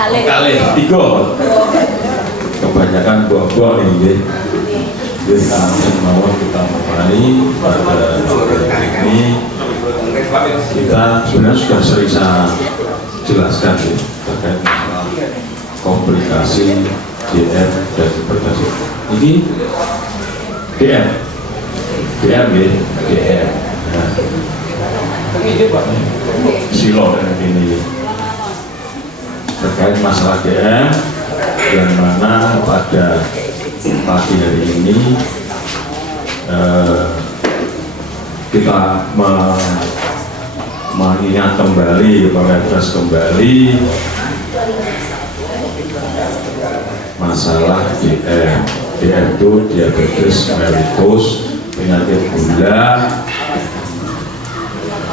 Kalih 3. Kebanyakan buah-buah nih. Jadi kami kita mulai pada ini kita sebenarnya sudah sering saya jelaskan ya, terkait masalah komplikasi DM dan hipertensi. Ini DM ya, DM. Nah, silo ini terkait masalah DM yang mana pada pagi hari ini kita mengingat kembali, mengadres kembali masalah DM. DM itu diabetes mellitus, penyakit gula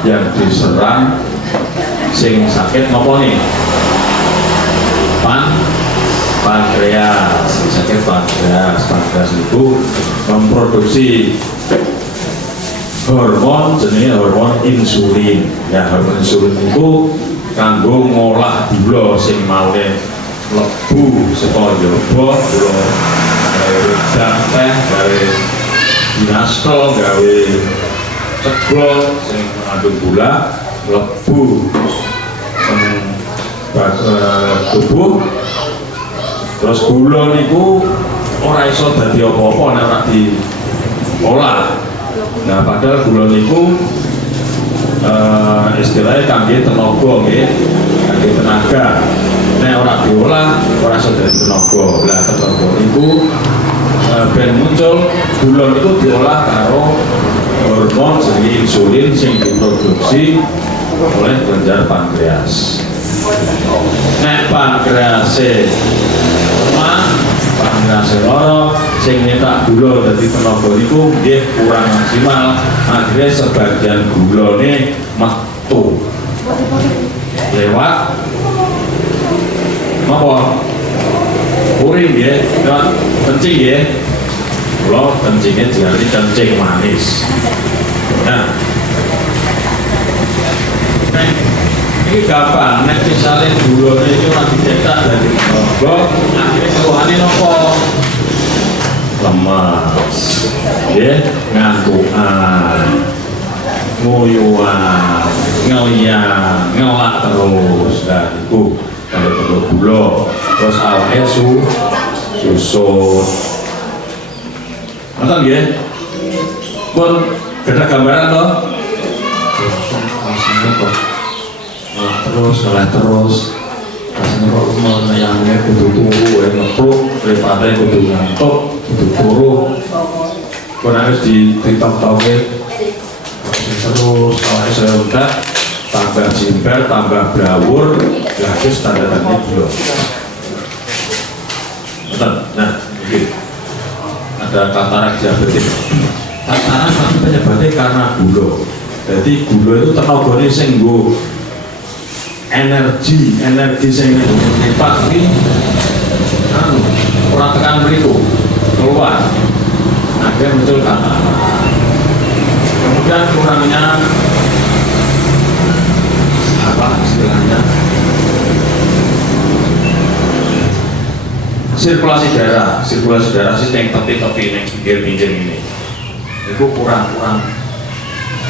yang diserang sing sakit apa nih? Pankreas, sakit pankreas. Pankreas itu memproduksi hormon jenis hormon insulin. Ya, hormon insulin itu kanggo ngolah gula sing male lebu saka njaba, gula gawe wedang teh, gawe dinastol, gawe cegol sing mengandung gula, lebu tubuh. Terus gula niku ora iso dadi apa-apa nek ora diolah. Nah, padahal gula niku istilahnya kangge tenaga nggih, kangge tenaga. Nek ora diolah ora iso dadi tenaga. Lah tenaga niku ben muncul gula niku diolah karo hormon jenis insulin sing diproduksi oleh kelenjar pankreas. Nek pankrease pankrease loro sing nyetak gula dadi tenaga niku nggih kurang maksimal, akhirnya sebagian gulane metu lewat apa? Urin nggih, lewat kencing nggih. Kula kencingnya diarani kencing manis. Nah, ini gampang, nek misalnya gulanya itu lagi cetak dari tenaga, akhirnya keluhannya nopo? Lemas, ya, ngantukan, nguyuan, ngeliat, ngelak terus. Nah, itu kalau perlu gula, terus awalnya susut. Nonton ya? Pun beda gambaran toh? Rasanya kok kalah terus rasanya kok melayangnya kudu turu ngetruk daripada kudu ngantuk kudu turu pun harus ditok-toknya terus kalau saya udah tambah jimber, tambah brawur ya itu standar-standarnya belum. Nah, begini ada katarak diabetes. Katarak tapi penyebabnya karena gula. Jadi gula itu tenaganya sing nggo energi sing lipat iki ora tekan mriku keluar. Akhirnya muncul katarak. Kemudian kurangnya apa istilahnya? Sirkulasi darah sih yang tepi-tepi yang pinggir-pinggir ini itu kurang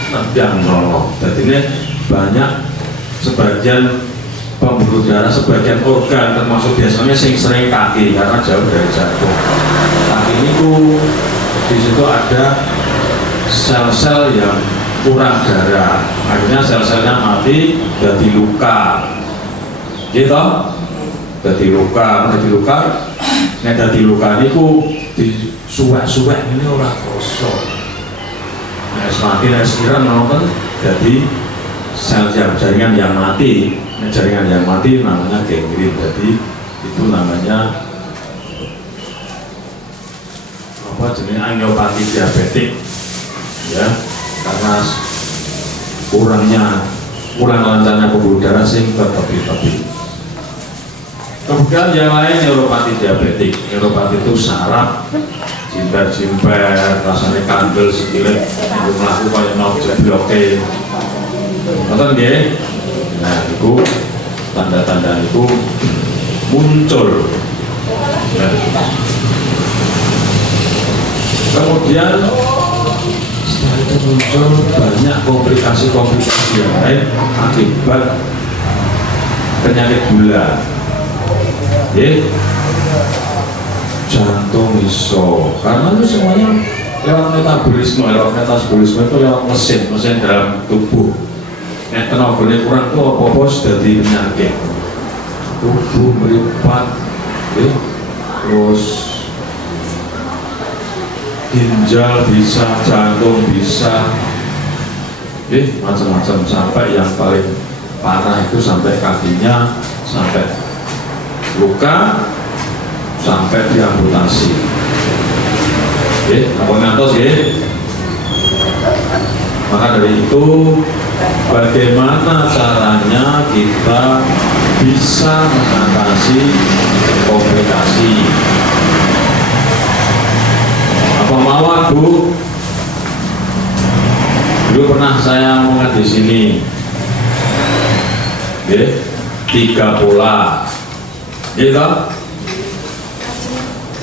nendang nolong. Jadi ini banyak sebagian pembuluh darah, sebagian organ termasuk biasanya sing sering kaki karena jauh dari jantung. Kaki itu di situ ada sel-sel yang kurang darah, akhirnya sel-selnya mati jadi luka gitu. Jadi luka, nek dadi luka niku disuwek-suwek ini ora krasa. Nek semakin sekira nonton jadi sel jaringan yang mati. Nek jaringan yang mati namanya gangren. Jadi itu namanya apa jenis angiopati diabetik ya, karena kurang lancarnya pembuluh darah sing ke tepi-tepi. Kemudian yang lain neuropati diabetik. Neuropati itu saraf, jimper, rasanya kandel sekilet, itu melakukan yang mau jebloke. Nonton dia? Nah, itu tanda-tanda itu muncul. Ya. Kemudian setelah itu muncul banyak komplikasi-komplikasi yang lain akibat penyakit gula. Jantung iso, karena itu semuanya lewat metabolisme itu lewat mesin dalam tubuh. Tenaganya kurang itu apa-apa sudah di penyakit. Tubuh meripat, terus ginjal bisa, jantung bisa, macam-macam, sampai yang paling parah itu sampai kakinya, sampai luka, sampai diamputasi. Apa ngantos ya? Maka dari itu, bagaimana caranya kita bisa mengatasi komplikasi? Apa mawar, Bu? Dulu pernah saya mengat di sini. 3 pola. Gitu?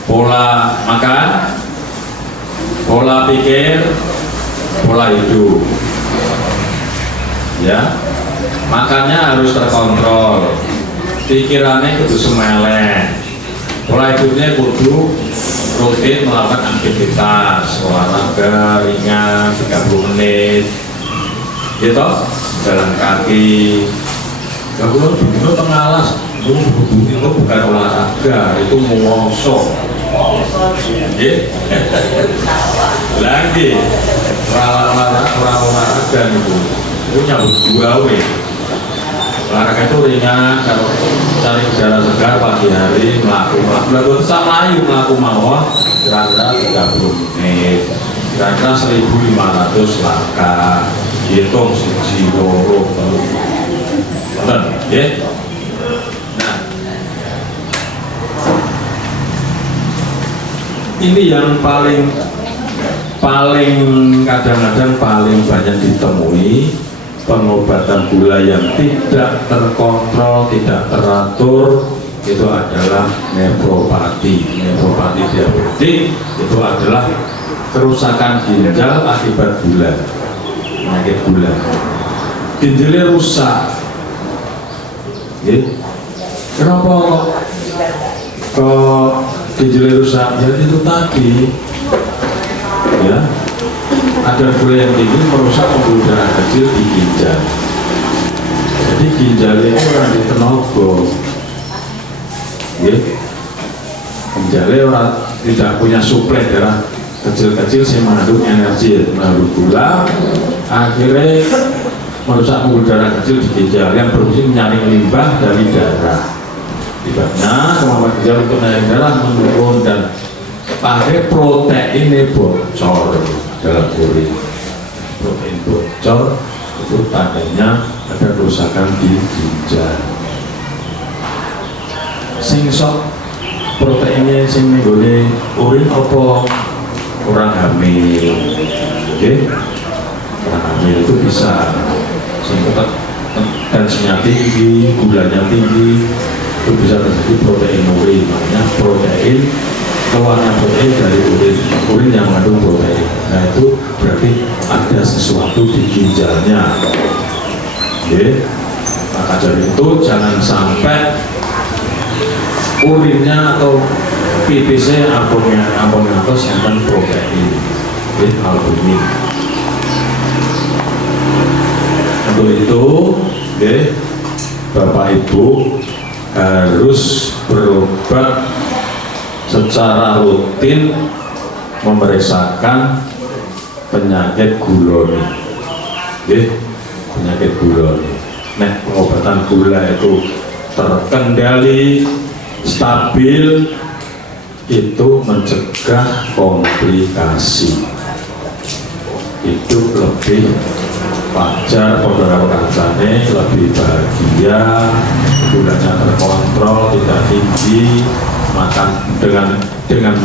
Pola makan, pola pikir, pola hidup. Ya, makannya harus terkontrol, pikirannya kudu semeleh, pola hidupnya kudu rutin melakukan aktivitas olahraga ringan 30 menit, gitu, jalan kaki. Kalau begitu pengalas, itu bukan olahraga, itu muwongso. Lagi olahraga itu nyambut dua we. Olahraga itu ringan, kalau cari udara segar pagi hari melakukan sama melakukan mawon kira-kira 30 menit, kira-kira 1.500 langkah, hitung siji loro ya. Nah, ini yang paling kadang-kadang paling banyak ditemui, pengobatan gula yang tidak terkontrol, tidak teratur, itu adalah nefropati diabetik. Itu adalah kerusakan ginjal akibat gula, penyakit gula. Ginjalnya rusak. Kenapa kok ginjalnya rusak? Ya itu tadi, ya, ada gula yang tinggi merusak pembuluh darah kecil di ginjal. Jadi ginjalnya itu orang di tenaga, ginjalnya orang tidak punya suplai darah kecil-kecil yang mengandung energi, mengandung gula, akhirnya merusak pembuluh darah kecil di ginjal yang berfungsi menyaring limbah dari darah. Akibatnya kemampuan ginjal untuk menyaring darah menurun dan pakai protein bocor dalam urin. Protein bocor itu tandanya ada kerusakan di ginjal. Sing sok proteinnya sing menggone urin apa orang hamil. Orang hamil itu bisa tensinya tinggi, gulanya tinggi, itu bisa terjadi protein urin. Makanya protein, keluarnya protein dari urin yang mengandung protein. Nah itu berarti ada sesuatu di ginjalnya. Maka dari itu jangan sampai urinnya atau pipis-nya amboniatos yang protein, albumin. Untuk itu, Bapak Ibu harus berobat secara rutin, memeriksakan penyakit gula. Penyakit gula. Nah, pengobatan gula itu terkendali, stabil, itu mencegah komplikasi. Hidup lebih wajar, beberapa kancane lebih bahagia, gulanya terkontrol, tidak tinggi, makan dengan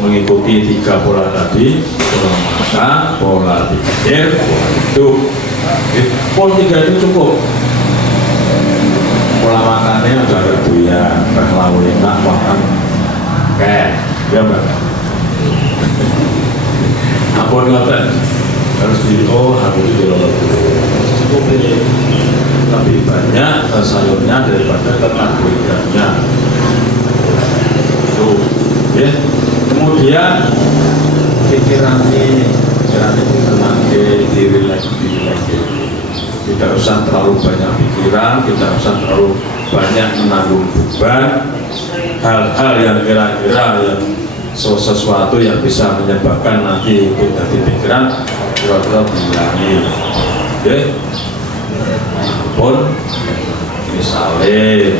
mengikuti 3 pola tadi, pola makan, pola pikir, pola hidup. Pola 3 itu cukup. Pola makannya udah berbuya, Oke, ya mbak. Ampun ngoten harus harus cukup ini lebih banyak sayurnya daripada karbohidratnya. Tuh, ya. Kemudian pikiran ini tenang, dirileks. Tidak usah terlalu banyak pikiran, tidak usah terlalu banyak menanggung beban hal-hal yang kira-kira yang sesuatu yang bisa menyebabkan nanti itu dari pikiran kira-kira dihilangi. Oke, pun misalnya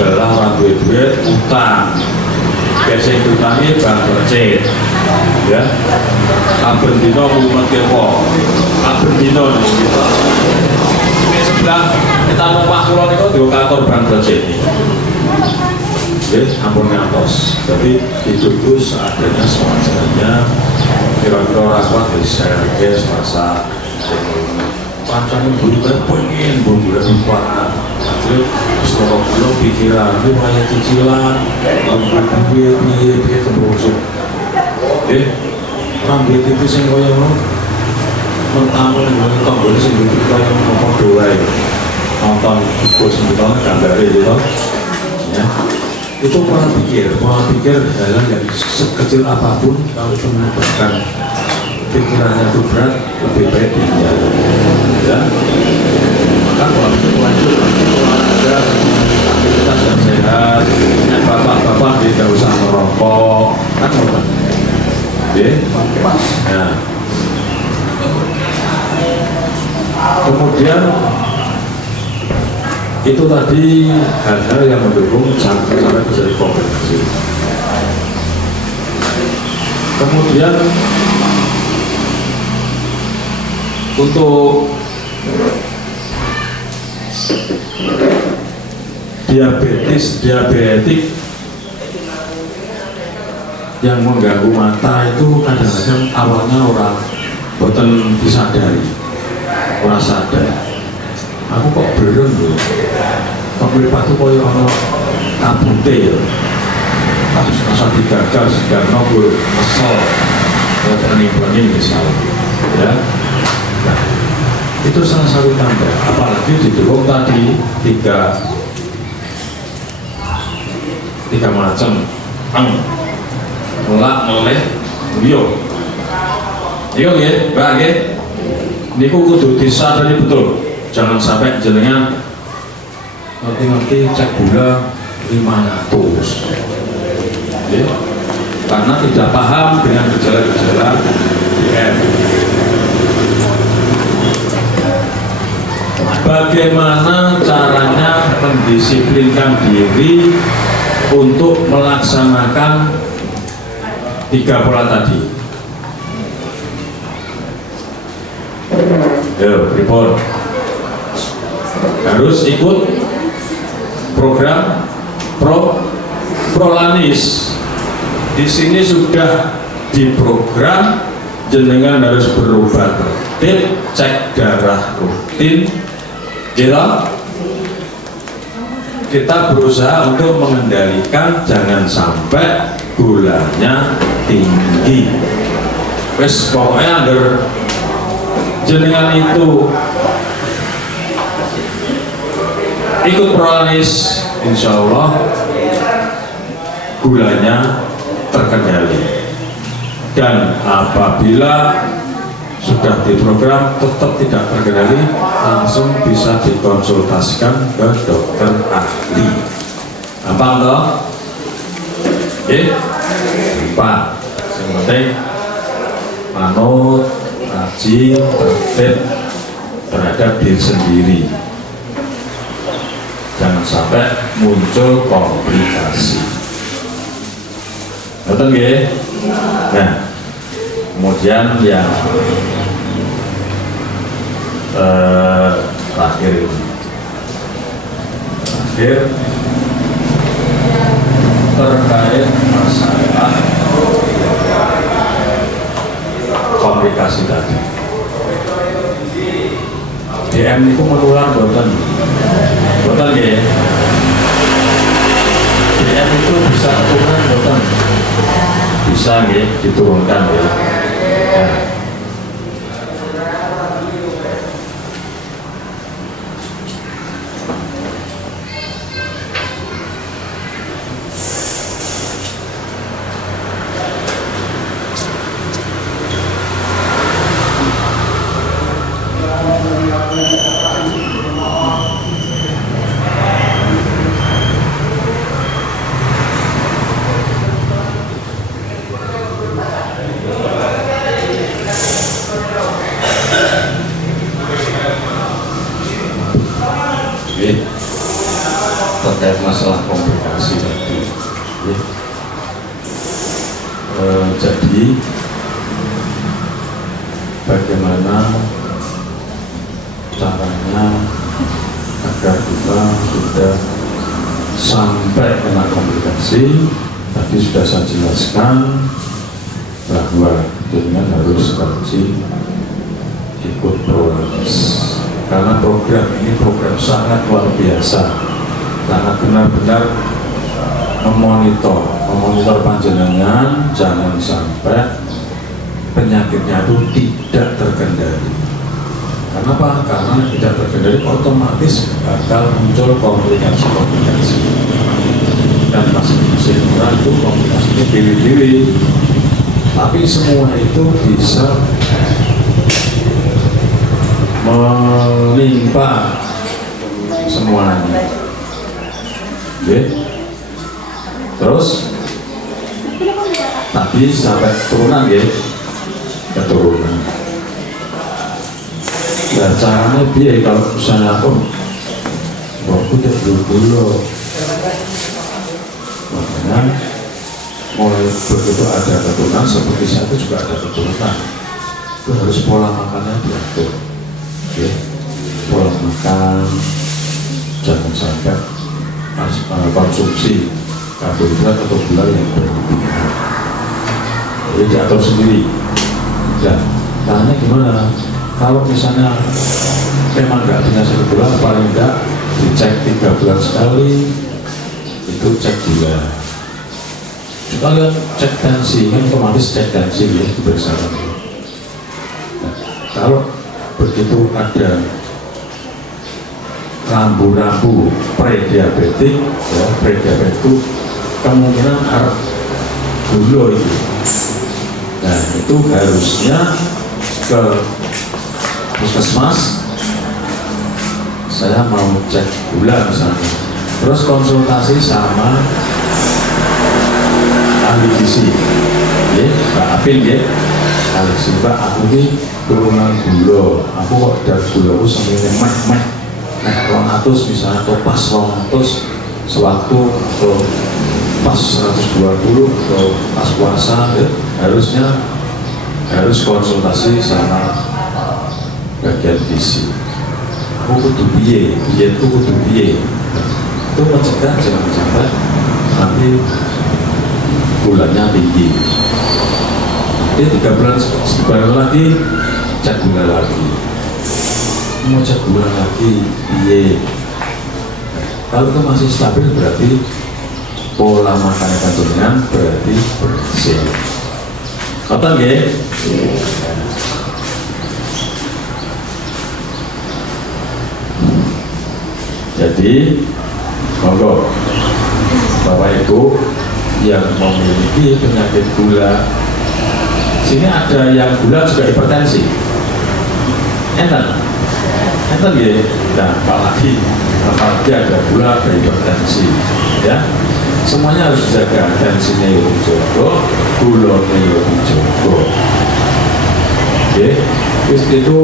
adalah orang duit utang, biasanya utangnya bang bercet, ya, abang dino bukan kepo, abang dino nih kita. Ini sebelah kita mau makulon itu di kantor bang bercet. Ampun ngantos, jadi hidup itu seadanya sewajarnya. Kira-kira orang kuat bisa guys masa pancangin bulu kan pengen bulu kuat. Jadi setelah bulu pikiran itu banyak cicilan, biar terusuk. Rambil itu sing koyo ngono, mentang dengan tombol sing koyo ngono doae. Nonton bos nonton gambar itu, ya. Itu pola pikir hal yang sekecil apapun kalau itu menyebabkan pikirannya itu berat, lebih baik dihindari, ya. Maka pola pikir lanjut, olahraga, aktivitas yang sehat. Bapak-bapak tidak usah merokok, kan ngoten, ya. Nah, kemudian itu tadi hal-hal yang mendukung sampai terjadi komplikasi. Kemudian untuk diabetik yang mengganggu mata itu kadang-kadang awalnya orang boten disadari, orang sadar. Aku kok belum loh, pemerintah itu koyo ono kabute ya, harus masa digagal sedang nobel kesel, pening misalnya, ya. Nah, itu salah satu tanda, apalagi didukung tadi tiga macam, melak, meleh, yo, ya, mbak, niku kudu disadari betul. Jangan sampai jenengan ngerti cek gula 500, ya? Karena tidak paham dengan gejala-gejala DM. Bagaimana caranya mendisiplinkan diri untuk melaksanakan 3 pola tadi? Yo, report. Harus ikut program Prolanis. Di sini sudah diprogram jenengan harus berobat rutin, cek darah rutin. Kita berusaha untuk mengendalikan jangan sampai gulanya tinggi. Wes pokoknya agar jenengan itu ikut Prolanis, insya Allah gulanya terkendali. Dan apabila sudah diprogram tetap tidak terkendali, langsung bisa dikonsultasikan ke dokter ahli. Gampang toh? Gampang. Yang penting manut, rajin, tertib terhadap diri sendiri. Jangan sampai muncul komplikasi. Betul nggih? Nah, kemudian yang terakhir terkait masalah komplikasi tadi. DM itu menular boten ya. DM itu bisa turunan boten bisa nggih diturunkan ya. Terkait masalah komplikasi tadi ya. Jadi bagaimana caranya agar kita sudah sampai kena komplikasi? Tadi sudah saya jelaskan bahwa dengan harus rajin ikut prokes, karena program ini program sangat luar biasa, sangat benar-benar memonitor panjenengan jangan sampai penyakitnya itu tidak terkendali. Kenapa? Karena tidak terkendali otomatis bakal muncul komplikasi dan masing-masing orang itu komplikasinya dewi-dewi, tapi semua itu bisa menimpa semuanya. Okay. Terus tadi sampai turunan ya, keturunan. Dan caranya biar kalau misalnya aku udah dulu, makanya mulai begitu ada keturunan seperti saya itu juga ada keturunan, itu harus pola makannya diatur. Okay. Pola makan jangan sampai konsumsi karbohidrat atau gula yang berlebihan. Jadi diatur sendiri. Dan caranya gimana? Kalau misalnya memang nggak punya sakit gula, paling nggak dicek 3 bulan sekali, itu cek gula. Coba lihat cek tensi, kan otomatis cek tensi ya bersama. Nah, kalau begitu ada rambu-rambu prediabetik, ya, prediabetik itu kemungkinan gula itu. Nah itu harusnya ke puskesmas, saya mau cek gula misalnya, terus konsultasi sama ahli gizi, ya, Mbak Apin ya, ahli gizi, Mbak aku ini turunan gula, aku kok dari gula aku sampai meh nah 200 misalnya, atau pas 200 sewaktu, atau pas 120 atau pas puasa ya, harus konsultasi sama bagian gizi. Aku kudu piye, itu kudu piye, itu mencegah jangan sampai nanti gulanya tinggi. Jadi 3 bulan sebulan lagi cek gula lagi, mau cek gula lagi, iya. Kalau itu masih stabil berarti pola makan panjenengan berarti berhasil. Kata nggih? Jadi monggo Bapak Ibu yang memiliki penyakit gula, sini ada yang gula juga hipertensi, enten ya. Nah apalagi ada gula, ada hipertensi, ya semuanya harus dijaga. Tensinya dijaga, gulanya dijaga. Oke, itu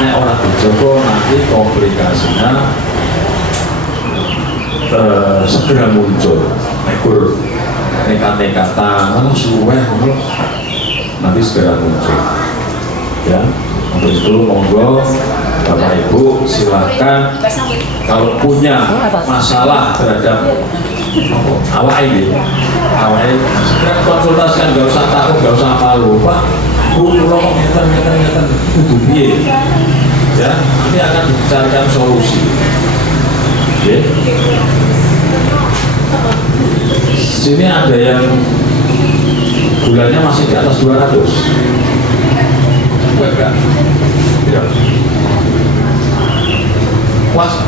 nek orang dijaga nanti komplikasinya segera muncul. Nekur nekat-nekatan suweh nanti segera muncul, ya. Untuk itu monggo Bapak Ibu silakan kalau punya masalah terhadap awak ini segera konsultasikan, nggak usah takut, nggak usah malu, Pak Bu, kalau ngeten kudu piye, ya nanti akan dicarikan solusi. Oke. sini ada yang gulanya masih di atas 200. Enggak. Tidak. Puasa.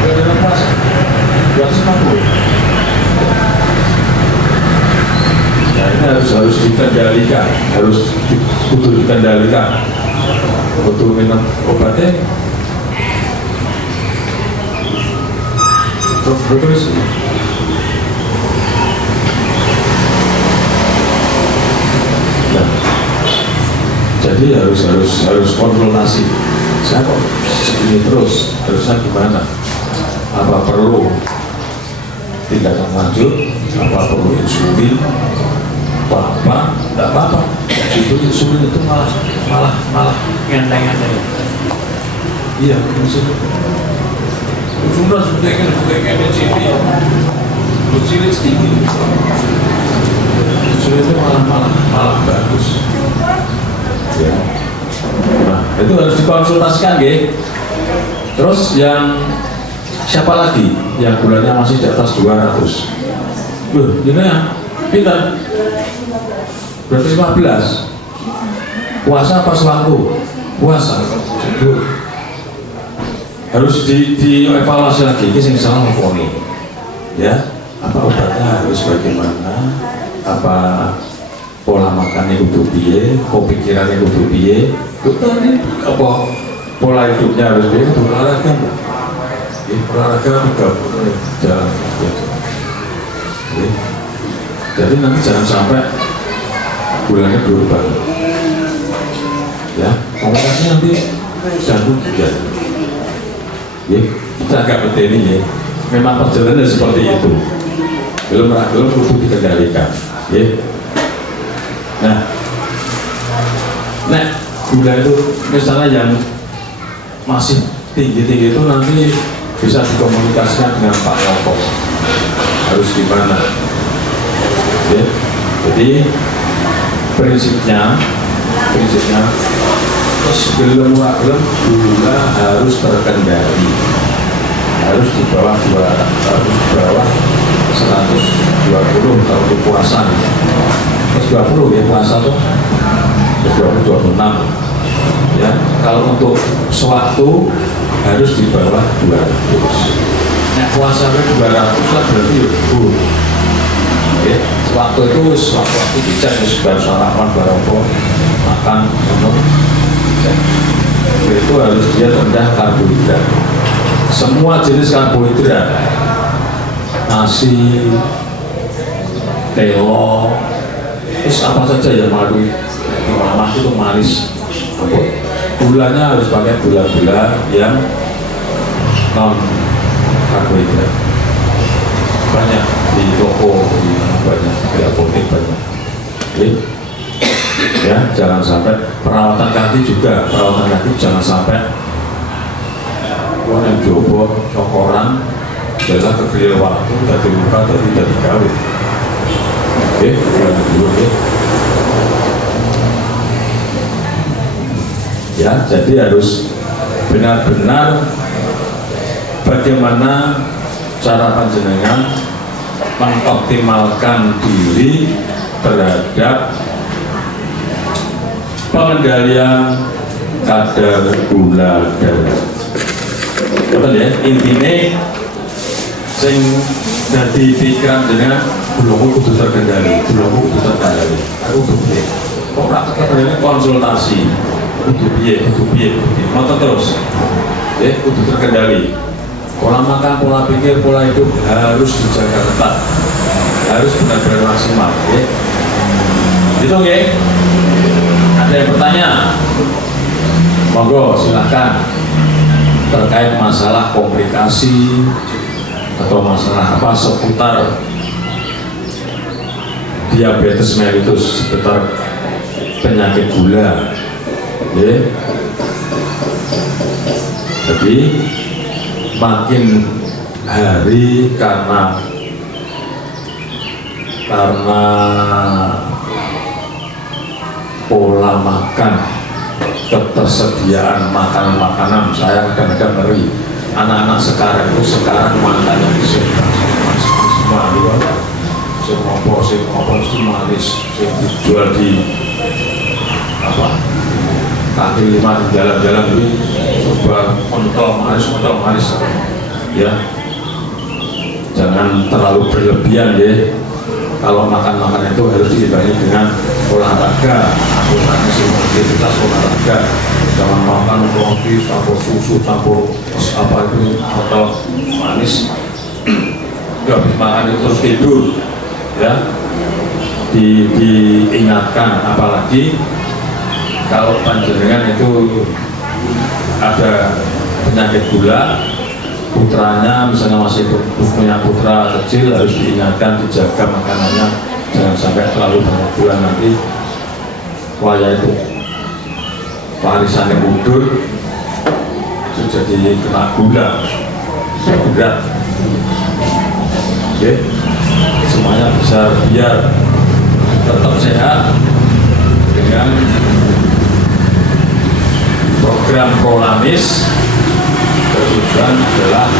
Gula puasa. 250. Ya ini harus dikendalikan, kudu dikendalikan. Kudu minum obatnya. Terus. Nah, jadi harus konsultasi. Saya kok segini terus, harusnya gimana? Apa perlu tindakan lanjut? Apa perlu insulin? Apa? Tidak apa-apa. Itu insulin itu malah ngenteng-ngenteng. Iya, insulin. Sudah kan bukan ciri, ciri tinggi. Insulin itu malah bagus. Ya. Nah, itu harus dikonsultasikan, ya. Terus yang siapa lagi yang gulanya masih di atas 200? Ini ya, pintar. Berarti 15. Puasa apa selaku? Puasa. Harus dievaluasi lagi. Ini yang salah ngomongin. Ya, apa obatnya harus bagaimana? Apa pola makannya kudu piye, pikirannya kudu piye, apa pola hidupnya harus piye, olahraga. Olahraga 30 menit jalan. Jadi nanti jangan sampai bulannya berubah. Ya, komunikasi nanti jantung juga. Ya, kita agak penting ya. Memang perjalanan seperti itu. Belum kudu dikendalikan. Ya. Nah, gula itu misalnya yang masih tinggi-tinggi itu nanti bisa dikomunikasikan dengan Pak Rokok. Harus gimana? Ya. Jadi prinsipnya sebelum gula harus terkendali, harus di bawah 120 kalau untuk puasa. 120 ya puasa tuh 26 ya. Kalau untuk sewaktu harus di bawah 200. Nah puasa 200 lah berarti ya waktu itu waktu dicek baru sarapan baru makan minum itu harus dia rendah karbohidrat, semua jenis karbohidrat, nasi, telo, terus apa saja yang madu mama itu manis, gulanya harus pakai gula-gula yang non karbohidrat. Banyak di toko, banyak di apotek banyak. Ya, jangan sampai perawatan kaki juga, jangan sampai yang jobo cokoran adalah kegelir waktu dari luka dari kawin. Oke, dulu ya, jadi harus benar-benar bagaimana cara panjenengan mengoptimalkan diri terhadap pengendalian kadar gula darah. Betul ya, intinya sing dadi pikiran jenengan gulaku kudu terkendali. Aku kudu ora terkendali konsultasi. Kudu piye. Ngoten terus. Ya, kudu terkendali. Pola makan, pola pikir, pola hidup harus dijaga ketat, harus benar-benar maksimal. Ya. Gitu ya. Ada yang bertanya? Monggo silahkan terkait masalah komplikasi atau masalah apa seputar diabetes mellitus, seputar penyakit gula. Ya. Jadi makin hari karena pola makan, ketersediaan makanan-makanan, saya kadang-kadang ngeri anak-anak sekarang makannya semua mesti manis yang dijual di apa kaki lima di jalan-jalan itu coba kontol manis ya, jangan terlalu berlebihan ya. Kalau makan itu harus diimbangi dengan olahraga, aktivitas olahraga. Jangan makan roti campur susu campur apa itu atau manis. Nggak habis makan itu terus tidur ya. Diingatkan, apalagi kalau panjenengan itu ada penyakit gula, putranya misalnya masih punya putra kecil, harus diingatkan, dijaga makanannya, jangan sampai terlalu banyak gula, nanti waya itu warisannya mundur, itu jadi kena gula berat. Oke, semuanya bisa biar tetap sehat dengan program Prolamis. Tujuan adalah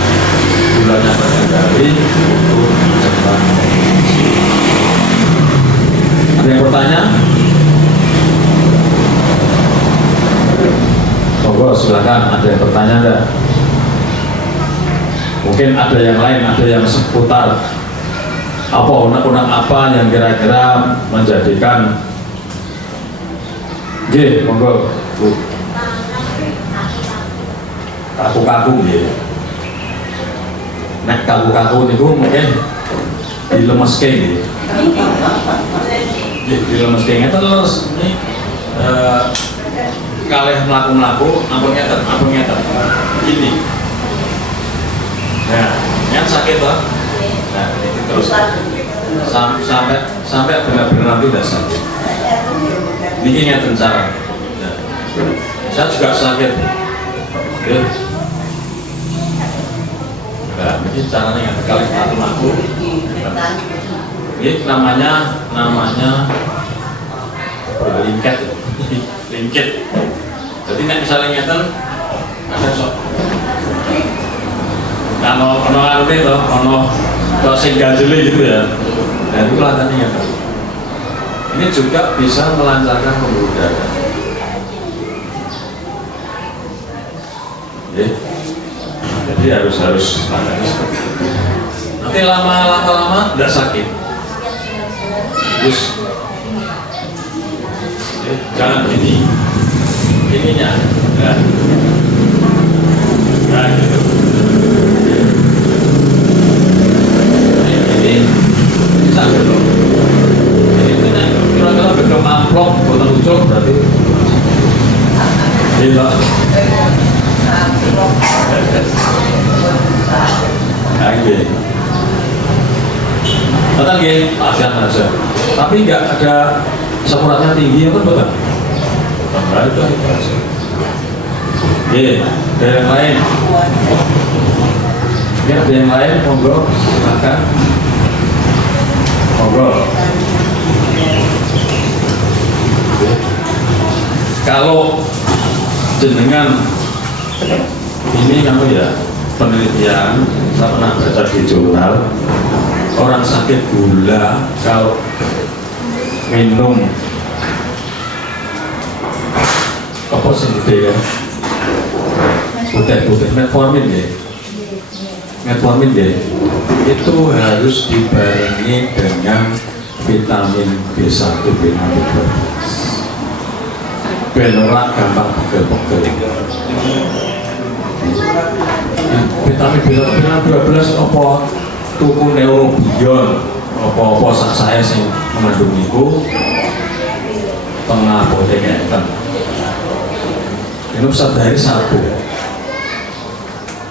gulanya terkendali untuk mencegah. Ada yang bertanya? Monggo silakan, ada yang bertanya enggak? Mungkin ada yang lain, ada yang seputar apa undang-undang apa yang kira-kira menjadikan monggo Bu. Kaku-kaku ya. Nek kaku-kaku niku mungkin dilemeske nggih. Dilemeske ngeten terus ini kalih mlaku-mlaku ampun ngeten. Ini. Nah, yang sakit toh. Nah, ini terus sampai benar-benar nanti tidak sakit. Ini ngeten cara. Nah, saya juga sakit. Ya. Nah, ini caranya nggak kali mlaku. Ini namanya lingkit. Jadi nek misalnya ngeten ada sok. Kalau ono arune to, ono sing ganjeli gitu ya. Nah, itu latihannya ngeten. Ini juga bisa melancarkan pembuluh darah. Jadi harus latihan seperti itu. Nanti lama tidak sakit. Terus jangan ininya ya. Nah gitu. Ini sakit loh. Ini kira-kira bentuk amplop buatan ucul berarti gila. Oke. Betul nggih, latihan aja. Tapi nggak ada semuratnya tinggi apa betul? Betul itu aja. Oke, ada yang lain. Ya, ada yang lain, monggo silakan. Monggo. Kalau jenengan ini kamu ya penelitian, saya pernah baca di jurnal, orang sakit gula kalau minum apa sih ya putih metformin ya itu harus dibarengi dengan vitamin B1 B6 B12 benora gampang pegel-pegel. Vitamin B12 apa tuku neurobion apa saya sing mengandung itu tengah apotek enten minum sehari satu,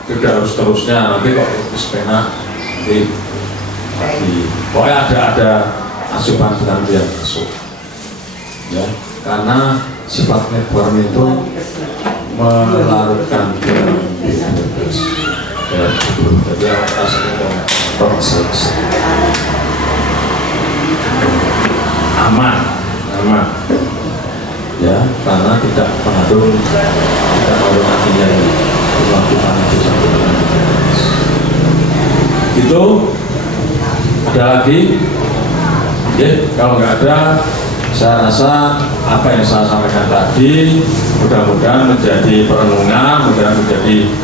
tidak harus terusnya, nanti kok sepena di pokoknya ada asupan vitamin yang masuk ya, karena sifat metformin itu melarutkan vitamin B12 dan jadi rasanya toksik. Aman ya, karena tidak mengandung nantinya melakukan itu. Ada lagi Oke, kalau nggak ada, saya rasa apa yang saya sampaikan tadi mudah-mudahan menjadi perenungan, mudah-mudahan menjadi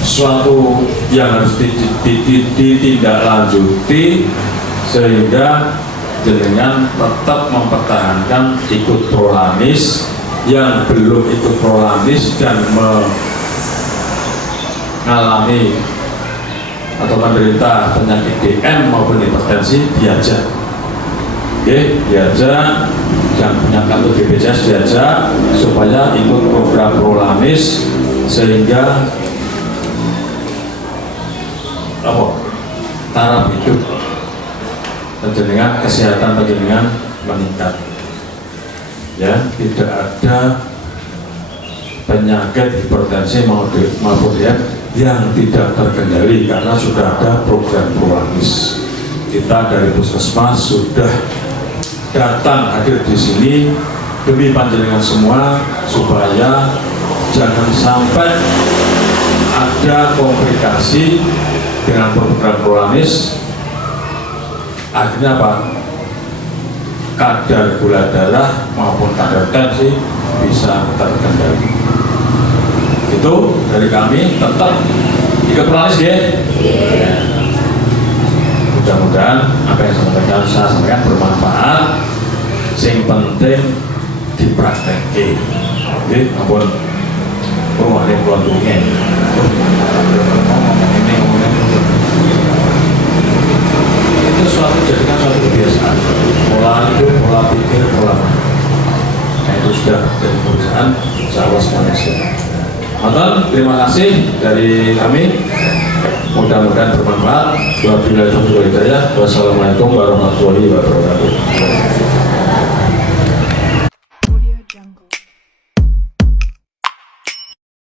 suatu yang harus ditindaklanjuti sehingga jenengan tetap mempertahankan ikut prolanis, yang belum ikut prolanis dan mengalami atau menderita penyakit DM maupun hipertensi diajak. Oke, diajak, yang punya kartu BPJS diajak supaya ikut program prolanis sehingga taraf hidup penjenengan, kesehatan penjenengan meningkat. Ya, tidak ada penyakit hipertensi maupun DM yang tidak terkendali karena sudah ada program prolanis. Kita dari Puskesmas sudah datang hadir di sini demi panjenengan semua supaya jangan sampai ada komplikasi dengan program prolanis. Akhirnya apa? Kadar gula darah maupun kadar tensi bisa terkendali. Itu dari kami, tetap ikut prolanis ya. Mudah-mudahan apa yang saya sampaikan bermanfaat. Yang penting dipraktekin. Oke, ampun. Ada yang keluar dungeng. Itu jadikan suatu kebiasaan. Pola hidup, pola pikir, pola makan. Nah, itu sudah jadi kebiasaan. Insya Allah semuanya siap. Terima kasih dari kami. Mudah-mudahan bermanfaat. Wabillahi taufiq wal hidayah. Wassalamualaikum warahmatullahi wabarakatuh.